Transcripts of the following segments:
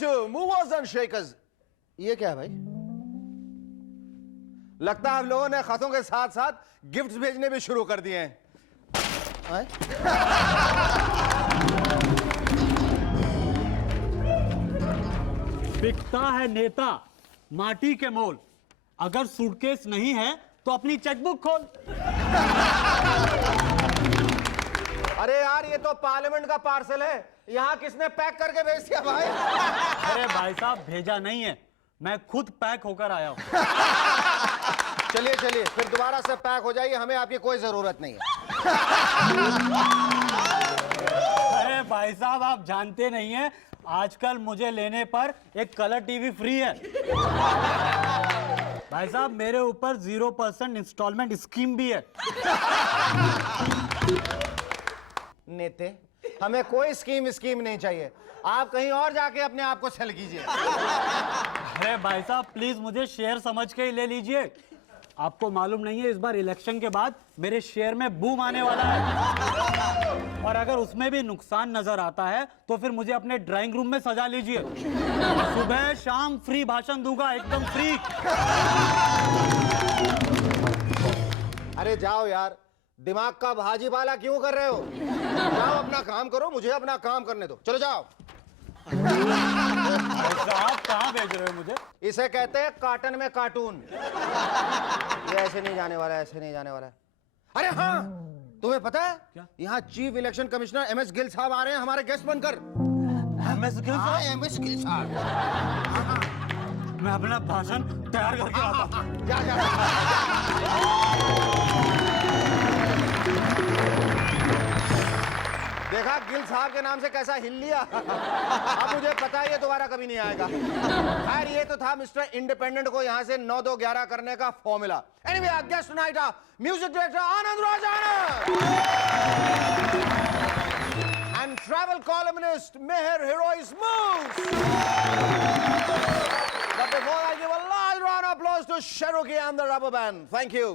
to Movers and Shakers. ये क्या है भाई? लगता है आप लोगों ने खतों के साथ साथ गिफ्ट्स भेजने भी शुरू कर दिए हैं। बिकता है नेता माटी के मोल, अगर सूटकेस नहीं है तो अपनी चेकबुक खोल। अरे यार ये तो पार्लियामेंट का पार्सल है, यहाँ किसने पैक करके भेज दिया भाई? अरे भाई साहब भेजा नहीं है, मैं खुद पैक होकर आया हूँ। चलिए चलिए फिर दोबारा से पैक हो जाइए, हमें आपकी कोई जरूरत नहीं है। अरे भाई साहब आप जानते नहीं हैं, आजकल मुझे लेने पर एक कलर टीवी फ्री है। भाई साहब मेरे ऊपर 0% इंस्टॉलमेंट स्कीम भी है। नेते हमें कोई स्कीम नहीं चाहिए, आप कहीं और जाके अपने आप को सेल कीजिए। अरे भाई साहब प्लीज मुझे शेयर समझ के ही ले लीजिए। आपको मालूम नहीं है इस बार इलेक्शन के बाद मेरे शेयर में बूम आने वाला है, और अगर उसमें भी नुकसान नजर आता है तो फिर मुझे अपने ड्राइंग रूम में सजा लीजिए। सुबह शाम फ्री भाषण दूंगा, एकदम फ्री। अरे जाओ यार, दिमाग का भाजीपाला क्यों कर रहे हो? जाओ अपना काम करो, मुझे अपना काम करने दो। चलो जाओ। आप कहाँ भेज रहे हो मुझे? इसे कहते हैं कार्टन में कार्टून। ये ऐसे नहीं जाने वाला है, ऐसे नहीं जाने वाला है। अरे हाँ, तुम्हें पता है यहाँ chief election commissioner MS Gill साहब आ रहे हैं हमारे गेस्ट बनकर। एमएस गिल साहब? एमएस गिल साहब। मैं अपना भाषण तैयार करके आता हूँ। जा। देखा गिल साहब के नाम से कैसा हिल लिया। अब मुझे पता है ये दोबारा कभी नहीं आएगा। खैर ये तो था मिस्टर इंडिपेंडेंट को यहाँ से 9-2-11 करने का formula. Anyway our guest tonight are music director Anand Rajana and travel columnist Meher Herois Moos. But before I give a large round of applause to Cherokee and the Rubber Band. Thank you.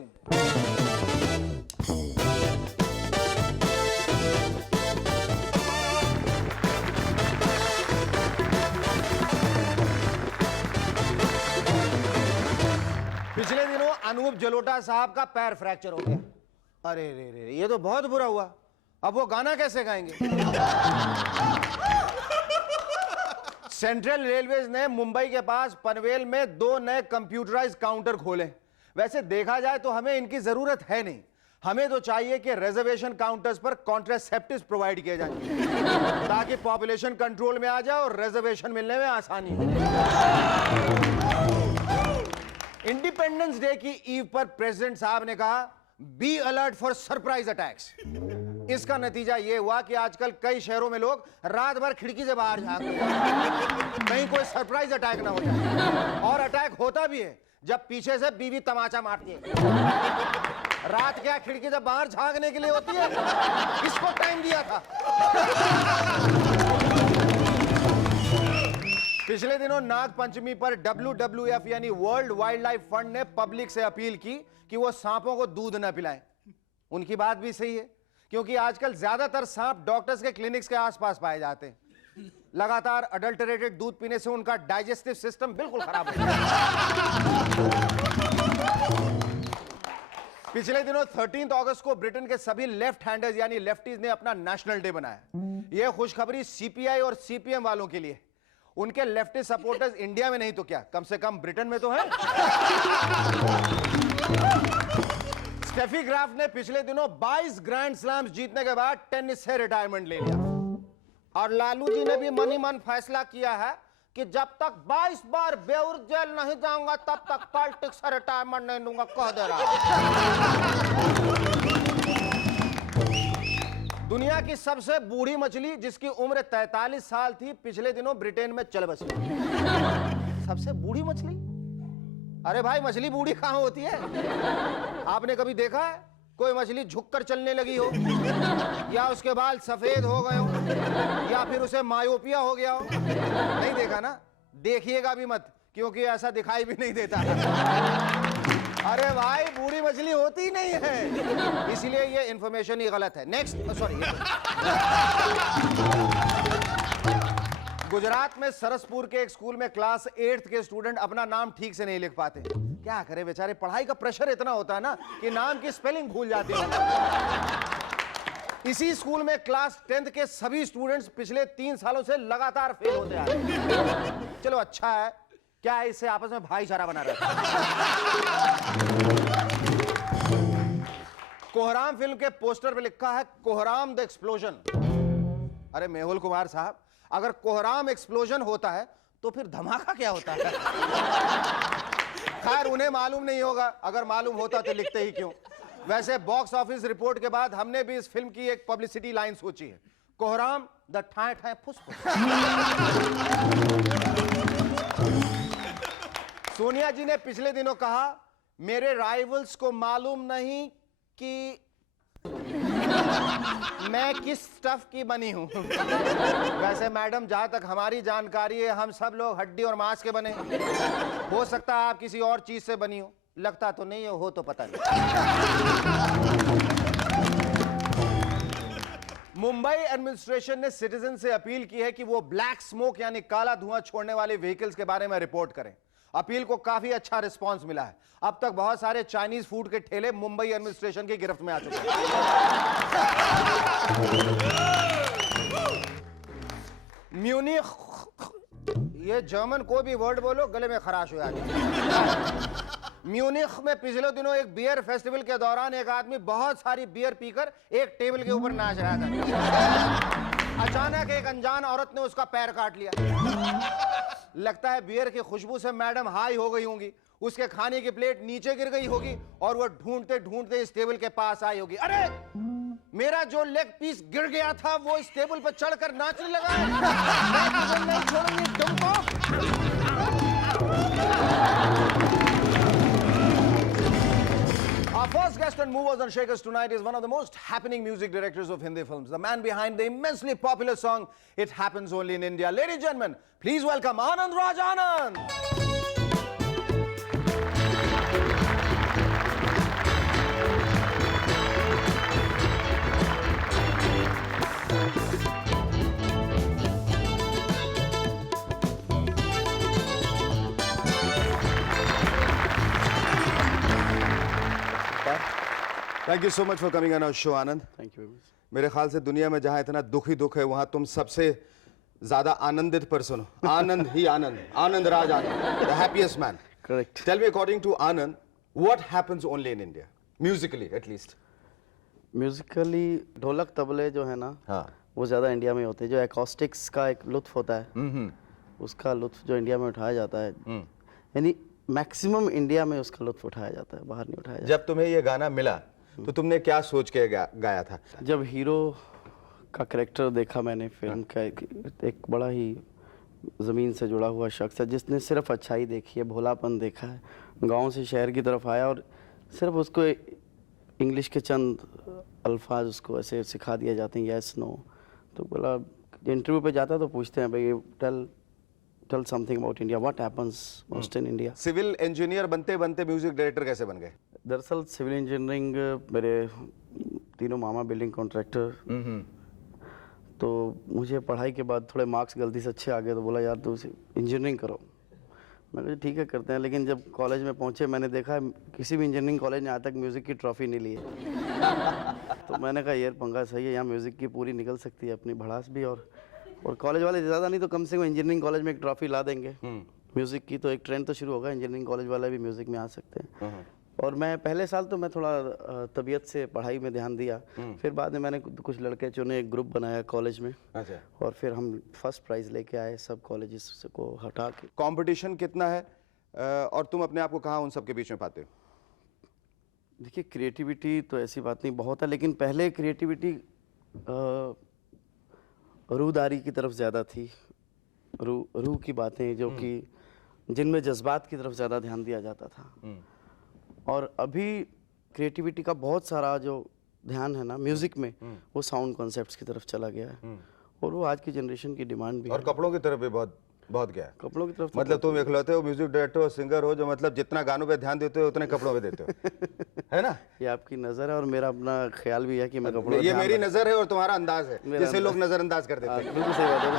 पिछले दिनों अनूप जलोटा साहब का पैर फ्रैक्चर हो गया। अरे रे ये तो बहुत बुरा हुआ। अब वो गाना कैसे गाएंगे? सेंट्रल रेलवेज ने मुंबई के पास पनवेल में 2 नए कंप्यूटराइज्ड काउंटर खोले। वैसे देखा जाए तो हमें इनकी जरूरत है नहीं, हमें तो चाहिए कि रिजर्वेशन काउंटर्स पर कॉन्ट्रासेप्टिव्स प्रोवाइड किए जाएं ताकि पॉपुलेशन कंट्रोल में आ जाए और रिजर्वेशन मिलने में आसानी हो। इंडिपेंडेंस डे की ईव पर प्रेसिडेंट साहब ने कहा be alert for surprise attacks. इसका नतीजा यह हुआ कि आजकल कई शहरों में लोग रात भर खिड़की से बाहर झांकते हैं कहीं कोई सरप्राइज अटैक ना हो जाए। और अटैक होता भी है जब पीछे से बीवी तमाचा मारती है। रात क्या खिड़की से बाहर झांकने के लिए होती है? किसको टाइम दिया था? पिछले दिनों नाग पंचमी पर WWF यानी वर्ल्ड वाइल्ड लाइफ फंड ने पब्लिक से अपील की कि वो सांपों को दूध न पिलाएं। उनकी बात भी सही है, क्योंकि आजकल ज्यादातर सांप डॉक्टर्स के क्लिनिक्स के आसपास पाए जाते हैं। लगातार अडल्टरेटेड दूध पीने से उनका डाइजेस्टिव सिस्टम बिल्कुल खराब हो गया। पिछले दिनों 13 अगस्त को ब्रिटेन के सभी लेफ्ट हैंडर्स यानी लेफ्टीज ने अपना नेशनल डे मनाया। यह खुशखबरी सीपीआई और सीपीएम वालों के लिए। उनके लेफ्टिस्ट सपोर्टर्स इंडिया में नहीं तो क्या, कम से कम ब्रिटेन में तो है। स्टेफी ग्राफ ने पिछले दिनों 22 ग्रैंड स्लैम्स जीतने के बाद टेनिस से रिटायरमेंट ले लिया। और लालू जी ने भी मन ही मन फैसला किया है कि जब तक 22 बार बेउर जेल नहीं जाऊंगा तब तक पॉलिटिक्स से रिटायरमेंट नहीं लूंगा, कह दे रहा। दुनिया की सबसे बूढ़ी मछली जिसकी उम्र 43 साल थी पिछले दिनों ब्रिटेन में चल बसी। सबसे बूढ़ी मछली? अरे भाई मछली बूढ़ी कहां होती है? आपने कभी देखा है कोई मछली झुककर चलने लगी हो, या उसके बाल सफेद हो गए हो, या फिर उसे मायोपिया हो गया हो? नहीं देखा ना, देखिएगा भी मत, क्योंकि ऐसा दिखाई भी नहीं देता है। अरे भाई बूढ़ी मछली होती नहीं है, इसलिए ये इंफॉर्मेशन ही गलत है। Next, sorry. गुजरात में सरसपुर के एक स्कूल में क्लास 8th के स्टूडेंट अपना नाम ठीक से नहीं लिख पाते। क्या करे बेचारे, पढ़ाई का प्रेशर इतना होता है ना कि नाम की स्पेलिंग भूल जाती है। इसी स्कूल में क्लास 10th के सभी स्टूडेंट्स पिछले 3 सालों से लगातार फेल होते आ रहे हैं। चलो अच्छा है, क्या है, इससे आपस में भाईचारा बना रहता है। कोहराम फिल्म के पोस्टर पे लिखा है कोहराम द एक्सप्लोजन। अरे मेहुल कुमार साहब, अगर कोहराम एक्सप्लोजन होता है तो फिर धमाका क्या होता है? खैर उन्हें मालूम नहीं होगा, अगर मालूम होता तो लिखते ही क्यों। वैसे बॉक्स ऑफिस रिपोर्ट के बाद हमने भी इस फिल्म की एक पब्लिसिटी लाइन सोची है, कोहराम द ठाए ठाए फुस फुस। सोनिया जी ने पिछले दिनों कहा, मेरे राइवल्स को मालूम नहीं कि मैं किस स्टफ की बनी हूं। वैसे मैडम, जहां तक हमारी जानकारी है, हम सब लोग हड्डी और मांस के बने। हो सकता है आप किसी और चीज से बनी हो, लगता तो नहीं हो तो पता नहीं। मुंबई एडमिनिस्ट्रेशन ने सिटीजन से अपील की है कि वो ब्लैक स्मोक यानी काला धुआं छोड़ने वाले व्हीकल्स के बारे में रिपोर्ट करें। अपील को काफी अच्छा रिस्पांस मिला है। अब तक बहुत सारे चाइनीज फूड के ठेले मुंबई एडमिनिस्ट्रेशन की गिरफ्त में आ चुके हैं। म्यूनिख, ये जर्मन कोई भी वर्ड बोलो गले में खराश हो जाती है। म्यूनिख में पिछले दिनों एक बियर फेस्टिवल के दौरान एक आदमी बहुत सारी बियर पीकर एक टेबल के ऊपर नाच रहा था। अचानक एक अनजान औरत ने उसका पैर काट लिया। लगता है बियर की खुशबू से मैडम हाई हो गई होंगी, उसके खाने की प्लेट नीचे गिर गई होगी और वो ढूंढते ढूंढते इस टेबल के पास आई होगी। अरे मेरा जो लेग पीस गिर गया था वो इस टेबल पर चढ़कर नाचने लगा है। मैं तुझे नहीं छोड़ूंगी तुमको। Our first guest on Movers and Shakers tonight is one of the most happening music directors of Hindi films, the man behind the immensely popular song It Happens Only in India. Ladies and gentlemen, please welcome Anand Raj Anand. Thank you so much for coming on our show, Anand. Thank you very much. मेरे ख्याल से दुनिया में जहां इतना दुख ही दुख है, वहां तुम सबसे ज्यादा आनंदित पर्सन हो। आनंद ही आनंद, Anand Raj Anand, the happiest man. Correct. Tell me, according to Anand, what happens only in India, musically at least? Musically ढोलक तबले जो है ना, हाँ। वो ज़्यादा इंडिया में होते हैं। जो एकॉस्टिक्स का एक लुत्फ होता है, उसका लुत्फ जो इंडिया में उठाया जाता है, यानी मैक्सिमम इंडिया में उसका लुत्फ उठाया जाता है, बाहर नहीं उठाया जाता। जब तुम्हें ये गाना मिला तो तुमने क्या सोच के गाया था? जब हीरो का कैरेक्टर देखा मैंने फिल्म का, एक बड़ा ही ज़मीन से जुड़ा हुआ शख्स है जिसने सिर्फ अच्छाई देखी है, भोलापन देखा है, गांव से शहर की तरफ आया और सिर्फ उसको इंग्लिश के चंद अल्फाज उसको ऐसे सिखा दिए जाते हैं, यस नो। तो बोला, इंटरव्यू पे जाता तो पूछते हैं, भाई tell something about India, what happens most in India. Civil engineer बनते बनते म्यूजिक डायरेक्टर कैसे बन गए? दरअसल सिविल इंजीनियरिंग, मेरे तीनों मामा बिल्डिंग कॉन्ट्रैक्टर, तो मुझे पढ़ाई के बाद थोड़े मार्क्स गलती से अच्छे आ गए, तो बोला यार तू इंजीनियरिंग करो। मैंने कहा ठीक है करते हैं, लेकिन जब कॉलेज में पहुंचे मैंने देखा किसी भी इंजीनियरिंग कॉलेज ने आज तक म्यूज़िक की ट्रॉफी नहीं ली है। तो मैंने कहा यार पंगा सही है, यहाँ म्यूज़िक की पूरी निकल सकती है अपनी भड़ास भी, और कॉलेज वाले ज़्यादा नहीं तो कम से कम इंजीनियरिंग कॉलेज में एक ट्रॉफी ला देंगे म्यूज़िक की, तो एक ट्रेंड तो शुरू होगा, इंजीनियरिंग कॉलेज वाले भी म्यूज़िक में आ सकते हैं। और मैं पहले साल तो मैं थोड़ा तबीयत से पढ़ाई में ध्यान दिया, फिर बाद में मैंने कुछ लड़के चुने, एक ग्रुप बनाया कॉलेज में। अच्छा। और फिर हम फर्स्ट प्राइज़ लेके आए सब कॉलेजेस को हटा के। कंपटीशन कितना है और तुम अपने आप को कहाँ उन सब के बीच में पाते हो? देखिए क्रिएटिविटी तो ऐसी बात नहीं, बहुत है, लेकिन पहले क्रिएटिविटी रूहदारी की तरफ ज़्यादा थी, रूह की बातें जो कि जिनमें जज्बात की तरफ ज़्यादा ध्यान दिया जाता था। और अभी क्रिएटिविटी का बहुत सारा जो ध्यान है ना म्यूज़िक में, वो साउंड कॉन्सेप्ट्स की तरफ चला गया है, और वो आज की जनरेशन की डिमांड भी और है। कपड़ों की तरफ भी बहुत गया है। कपड़ों की तरफ तो मतलब तुम इकलौते हो म्यूजिक डायरेक्टर हो, सिंगर हो, जो मतलब जितना गानों पे ध्यान देते हो उतने कपड़ों पे देते हो, है ना? ये आपकी नज़र है और मेरा अपना ख्याल भी है कि मैं कपड़ों ये मेरी नजर है और तुम्हारा अंदाज है, जिसे लोग नजरअंदाज कर देते हैं। बिल्कुल सही बात है,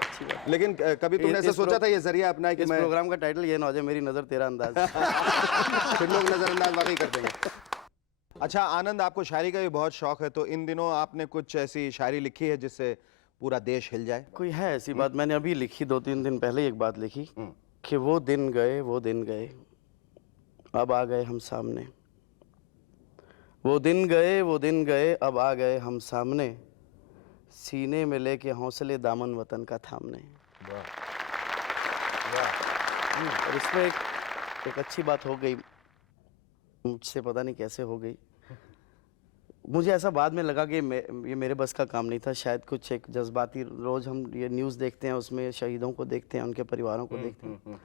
अच्छी बात। लेकिन कभी तुमने ऐसा सोचा था ये जरिया अपना है कि इस मैं प्रोग्राम का टाइटल ये ना हो जाए मेरी नज़र तेरा अंदाज। फिर लोग नजरअंदाज वाकई कर देंगे। अच्छा आनंद, आपको शायरी का भी बहुत शौक है, तो इन दिनों आपने कुछ ऐसी शायरी लिखी है जिससे पूरा देश हिल जाए? कोई है ऐसी बात? मैंने अभी लिखी, 2-3 दिन पहले एक बात लिखी कि वो दिन गए, वो दिन गए, अब आ गए हम सामने। वो दिन गए, वो दिन गए, अब आ गए हम सामने, सीने में लेके हौसले दामन वतन का थामने। और इसमें एक अच्छी बात हो गई, मुझसे पता नहीं कैसे हो गई। मुझे ऐसा बाद में लगा कि ये मेरे बस का काम नहीं था, शायद कुछ एक जज्बाती, रोज हम ये न्यूज़ देखते हैं उसमें शहीदों को देखते हैं, उनके परिवारों को देखते हैं,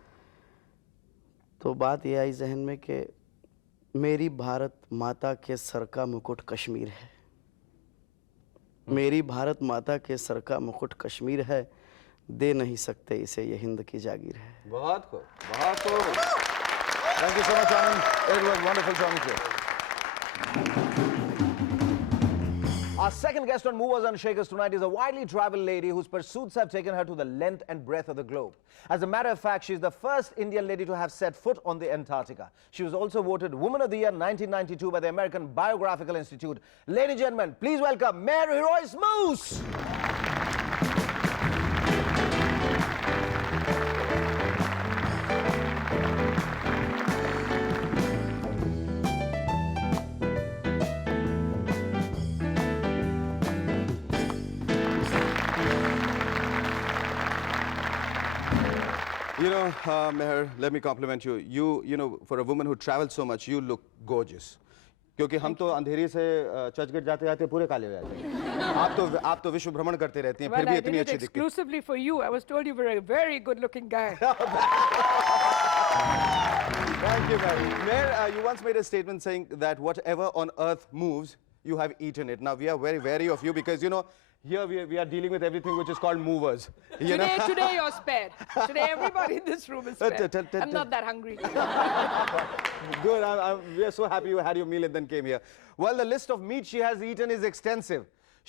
तो बात ये आई जहन में कि मेरी भारत माता के सर का मुकुट कश्मीर है, मेरी भारत माता के सर का मुकुट कश्मीर है, दे नहीं सकते इसे ये हिंद की जागीर है। बहुत खूब, बहुत खूब। Thank you so much Anand, it was wonderful talking to you. Our second guest on Movers and Shakers tonight is a widely traveled lady whose pursuits have taken her to the length and breadth of the globe. As a matter of fact, she is the first Indian lady to have set foot on the Antarctica. She was also voted Woman of the Year 1992 by the American Biographical Institute. Ladies and gentlemen, please welcome Mary Royce Moose. You know, Meher, let me compliment you. You know, for a woman who travels so much, you look gorgeous. क्योंकि हम तो अंधेरी से चर्चगेट जाते जाते पूरे काले हो जाते हैं। आप तो विश्व भ्रमण करते रहती हैं, फिर भी इतनी अच्छी दिखती हैं। Exclusively for you, I was told you were a very good-looking guy. Thank you, Mary. Meher, you once made a statement saying that whatever on earth moves, you have eaten it. Now we are very wary of you because you know. Here we are dealing with everything which is called movers. You know? Today you're spared. Today everybody in this room is spared. I'm not that hungry. Good. We are so happy you had your meal and then came here. Well, the list of meat she has eaten is extensive.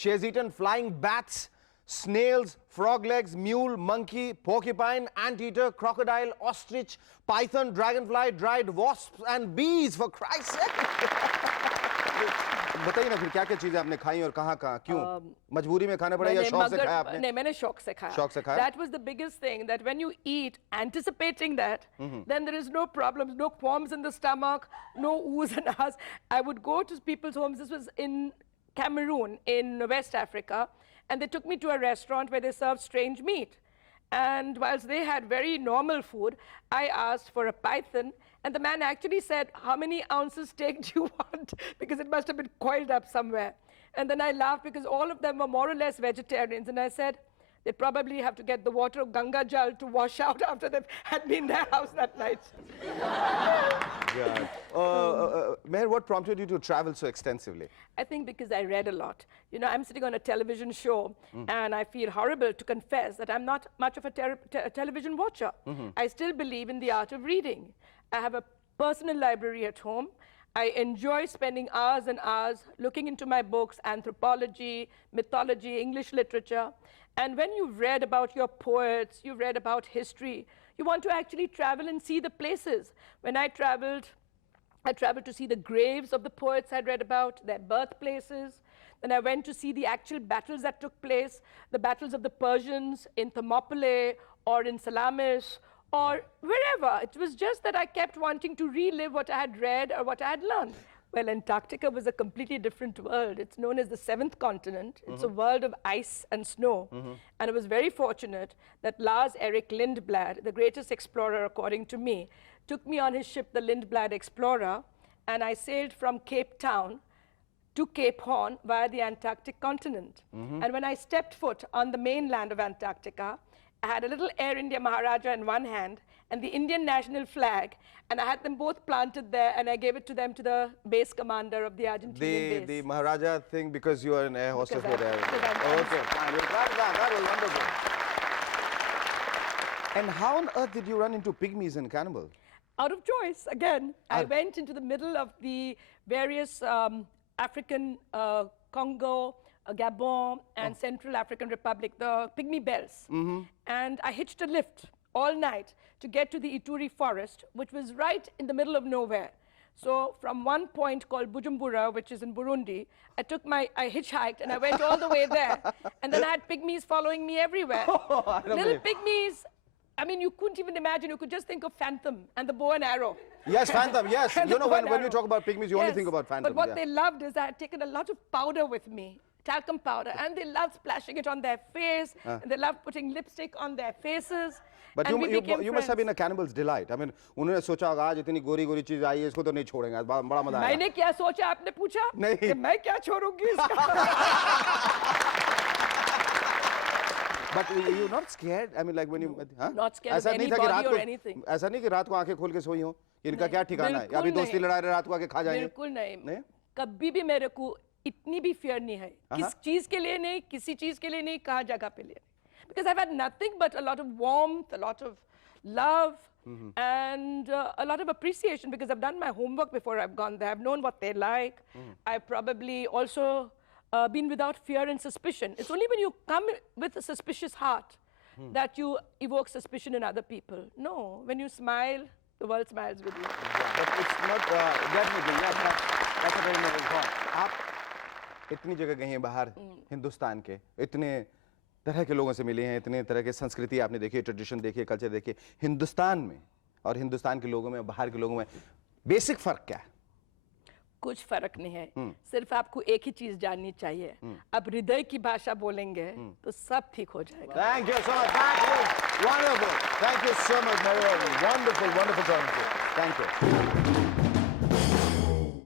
She has eaten flying bats, snails, frog legs, mule, monkey, porcupine, anteater, crocodile, ostrich, python, dragonfly, dried wasps and bees, for Christ's sake. बताइए ना फिर क्या-क्या चीजें आपने खाई और कहाँ-कहाँ, क्यों? मजबूरी में खाना पड़ा या शौक से खाया आपने? नहीं, मैंने शौक से खाया। शौक से खाया? That was the biggest thing, that when you eat anticipating that, then there is no problems, no qualms in the stomach, no oohs and ahs. I would go to people's homes. This was in Cameroon, in West Africa, and they took me to a restaurant where they served strange meat. And whilst they had very normal food, I asked for a python, and the man actually said, how many ounces steak do you want? Because it must have been coiled up somewhere. And then I laughed because all of them were more or less vegetarians. And I said, they probably have to get the water of Ganga Jal to wash out after they've had been in their house that night. Meher, what prompted you to travel so extensively? I think because I read a lot. You know, I'm sitting on a television show, and I feel horrible to confess that I'm not much of a television watcher. I still believe in the art of reading. I have a personal library at home. I enjoy spending hours and hours looking into my books, anthropology, mythology, English literature. And when you've read about your poets, you've read about history, you want to actually travel and see the places. When I traveled to see the graves of the poets I'd read about, their birthplaces. Then I went to see the actual battles that took place, the battles of the Persians in Thermopylae or in Salamis or wherever. It was just that I kept wanting to relive what I had read or what I had learned. Well, Antarctica was a completely different world. It's known as the seventh continent. It's a world of ice and snow. And I was very fortunate that Lars Erik Lindblad, the greatest explorer according to me, took me on his ship, the Lindblad Explorer, and I sailed from Cape Town to Cape Horn via the Antarctic continent. And when I stepped foot on the mainland of Antarctica, I had a little Air India Maharaja in one hand and the Indian national flag, and I had them both planted there, and I gave it to them, to the base commander of the Argentinian base. The Maharaja thing, because you are an air hostess Because with Air India. I'm- Okay, fine. We'll try that was wonderful. And how on earth did you run into pygmies and cannibals? out of choice again. I went into the middle of the various African Congo, Gabon, and Central African Republic, the Pygmy Belts. And I hitched a lift all night to get to the Ituri forest, which was right in the middle of nowhere. So from one point called Bujumbura, which is in Burundi, I hitchhiked and I went all the way there. And then I had pygmies following me everywhere. Little pygmies. I mean, you couldn't even imagine. You could just think of Phantom and the bow and arrow. Yes, Phantom, yes. And You the know, bow and when you arrow. talk about pygmies, you only think about Phantom. But what yeah. they loved is I had taken a lot of powder with me, talcum powder, and they loved splashing it on their face, and they loved putting lipstick on their faces. But and we became you must have been friends. a cannibal's delight. I mean, उन्होंने सोचा होगा आज इतनी गोरी गोरी चीज आई है इसको तो नहीं छोड़ेंगे आज बड़ा मजा आएगा. मैंने क्या सोचा आपने पूछा? नहीं. कि मैं क्या छोड़ूंगी इसका? But you're not scared? I mean, like when you... huh? Not scared of ऐसा नहीं था कि anybody रात or को anything. ऐसा नहीं कि रात को आंखें खोल के सोई हो इनका क्या ठिकाना है बिल्कुल अभी दोस्ती नहीं. लड़ा रहे रात को आके खा जाएंगे बिल्कुल नहीं. नहीं? कभी भी मेरे को इतनी भी फियर नहीं है. किस चीज के लिए नहीं, किसी चीज के लिए नहीं, कहाँ जगह पे लिए. Because I've had nothing but a lot of warmth, a lot of love, and a lot of appreciation because I've done my homework before I've gone there. I've known what they like. I've probably also been without fear and suspicion. It's only when you come with a suspicious heart that you evoke suspicion in other people. No, when you smile, the world smiles with you. But it's not definitely yeah, that's a very noble thought. आप इतनी जगह गई हैं बाहर हिंदुस्तान के इतने तरह के लोगों से मिले हैं इतने तरह के संस्कृति आपने देखी ट्रेडिशन देखी कल्चर देखी हिंदुस्तान में और हिंदुस्तान के लोगों में बाहर के लोगों में बेसिक फर्क क्या है कुछ फर्क नहीं है सिर्फ आपको एक ही चीज जाननी चाहिए अब हृदय की भाषा बोलेंगे तो सब ठीक हो जाएगा Thank you so much. That was wonderful. Thank you so much, Maria. Wonderful, wonderful talking to you. Thank you.